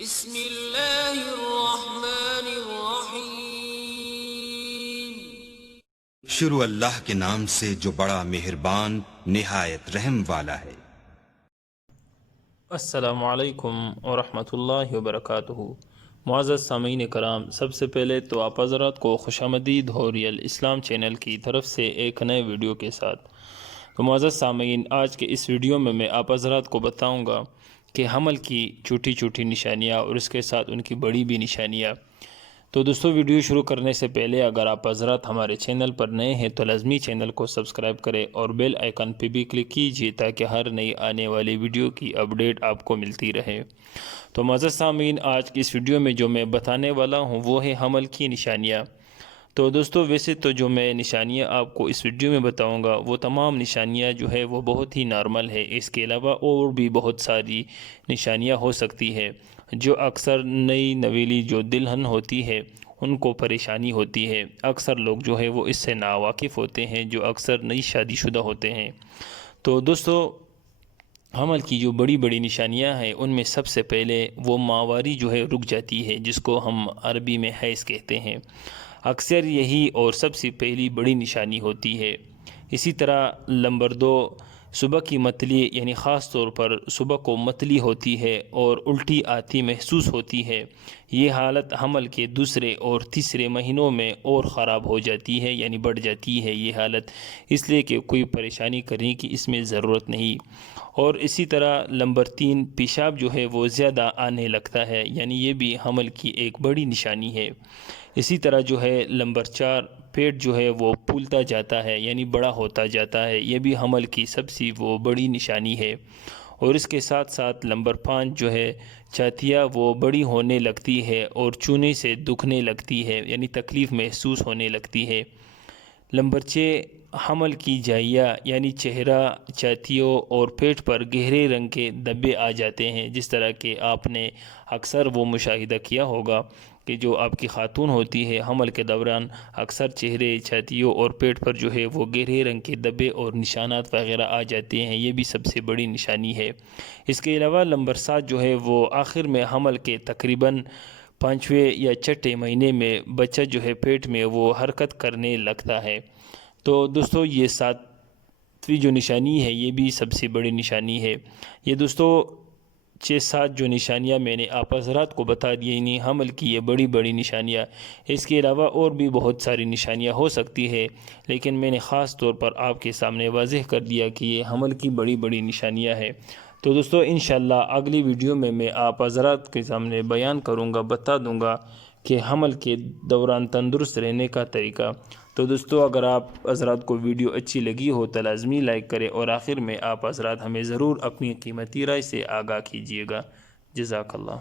بسم اللہ الرحمن الرحیم۔ شروع اللہ کے نام سے جو بڑا مہربان نہایت رحم والا ہے۔ السلام علیکم ورحمۃ اللہ وبرکاتہ۔ معزز سامعین کرام، سب سے پہلے تو آپ حضرات کو خوش آمدید ہو ریئل اسلام چینل کی طرف سے ایک نئے ویڈیو کے ساتھ۔ تو معزز سامعین، آج کے اس ویڈیو میں آپ حضرات کو بتاؤں گا کہ حمل کی چھوٹی چھوٹی نشانیاں اور اس کے ساتھ ان کی بڑی بھی نشانیاں۔ تو دوستو، ویڈیو شروع کرنے سے پہلے اگر آپ حضرات ہمارے چینل پر نئے ہیں تو لازمی چینل کو سبسکرائب کریں اور بیل آئیکن پہ بھی کلک کیجیے تاکہ ہر نئی آنے والی ویڈیو کی اپڈیٹ آپ کو ملتی رہے۔ تو معزز سامعین، آج کی اس ویڈیو میں جو میں بتانے والا ہوں وہ ہے حمل کی نشانیاں۔ تو دوستو، ویسے تو جو میں نشانیاں آپ کو اس ویڈیو میں بتاؤں گا وہ تمام نشانیاں جو ہے وہ بہت ہی نارمل ہے۔ اس کے علاوہ اور بھی بہت ساری نشانیاں ہو سکتی ہے جو اکثر نئی نویلی جو دلہن ہوتی ہے ان کو پریشانی ہوتی ہے۔ اکثر لوگ جو ہے وہ اس سے ناواقف ہوتے ہیں جو اکثر نئی شادی شدہ ہوتے ہیں۔ تو دوستو، حمل کی جو بڑی بڑی نشانیاں ہیں ان میں سب سے پہلے وہ ماہواری جو ہے رک جاتی ہے، جس کو ہم عربی میں حیض کہتے ہیں۔ اکثر یہی اور سب سے پہلی بڑی نشانی ہوتی ہے۔ اسی طرح نمبر 2، صبح کی متلی، یعنی خاص طور پر صبح کو متلی ہوتی ہے اور الٹی آتی محسوس ہوتی ہے۔ یہ حالت حمل کے دوسرے اور تیسرے مہینوں میں اور خراب ہو جاتی ہے، یعنی بڑھ جاتی ہے یہ حالت، اس لیے کہ کوئی پریشانی کرنے کی اس میں ضرورت نہیں۔ اور اسی طرح نمبر 3، پیشاب جو ہے وہ زیادہ آنے لگتا ہے، یعنی یہ بھی حمل کی ایک بڑی نشانی ہے۔ اسی طرح جو ہے نمبر 4، پیٹ جو ہے وہ پھولتا جاتا ہے، یعنی بڑا ہوتا جاتا ہے، یہ بھی حمل کی سب سے وہ بڑی نشانی ہے۔ اور اس کے ساتھ ساتھ نمبر 5 جو ہے چھاتیاں وہ بڑی ہونے لگتی ہے اور چونے سے دکھنے لگتی ہے، یعنی تکلیف محسوس ہونے لگتی ہے۔ نمبر 6، حمل کی جائیاں، یعنی چہرہ، چھاتیوں اور پیٹ پر گہرے رنگ کے دھبے آ جاتے ہیں، جس طرح کہ آپ نے اکثر وہ مشاہدہ کیا ہوگا کہ جو آپ کی خاتون ہوتی ہے حمل کے دوران اکثر چہرے، چھاتیوں اور پیٹ پر جو ہے وہ گہرے رنگ کے دھبے اور نشانات وغیرہ آ جاتے ہیں، یہ بھی سب سے بڑی نشانی ہے۔ اس کے علاوہ نمبر 7 جو ہے وہ آخر میں حمل کے تقریباً 5ویں یا 6ٹھے مہینے میں بچہ جو ہے پیٹ میں وہ حرکت کرنے لگتا ہے۔ تو دوستو، یہ 7ویں جو نشانی ہے یہ بھی سب سے بڑی نشانی ہے۔ یہ دوستو 6-7 جو نشانیاں میں نے آپ حضرات کو بتا دی، یعنی حمل کی یہ بڑی بڑی نشانیاں۔ اس کے علاوہ اور بھی بہت ساری نشانیاں ہو سکتی ہے، لیکن میں نے خاص طور پر آپ کے سامنے واضح کر دیا کہ یہ حمل کی بڑی بڑی نشانیاں ہیں۔ تو دوستو، انشاءاللہ اگلی ویڈیو میں آپ حضرات کے سامنے بیان کروں گا، بتا دوں گا کہ حمل کے دوران تندرست رہنے کا طریقہ۔ تو دوستو، اگر آپ حضرات کو ویڈیو اچھی لگی ہو تو لازمی لائک کریں اور آخر میں آپ حضرات ہمیں ضرور اپنی قیمتی رائے سے آگاہ کیجیے گا۔ جزاک اللہ۔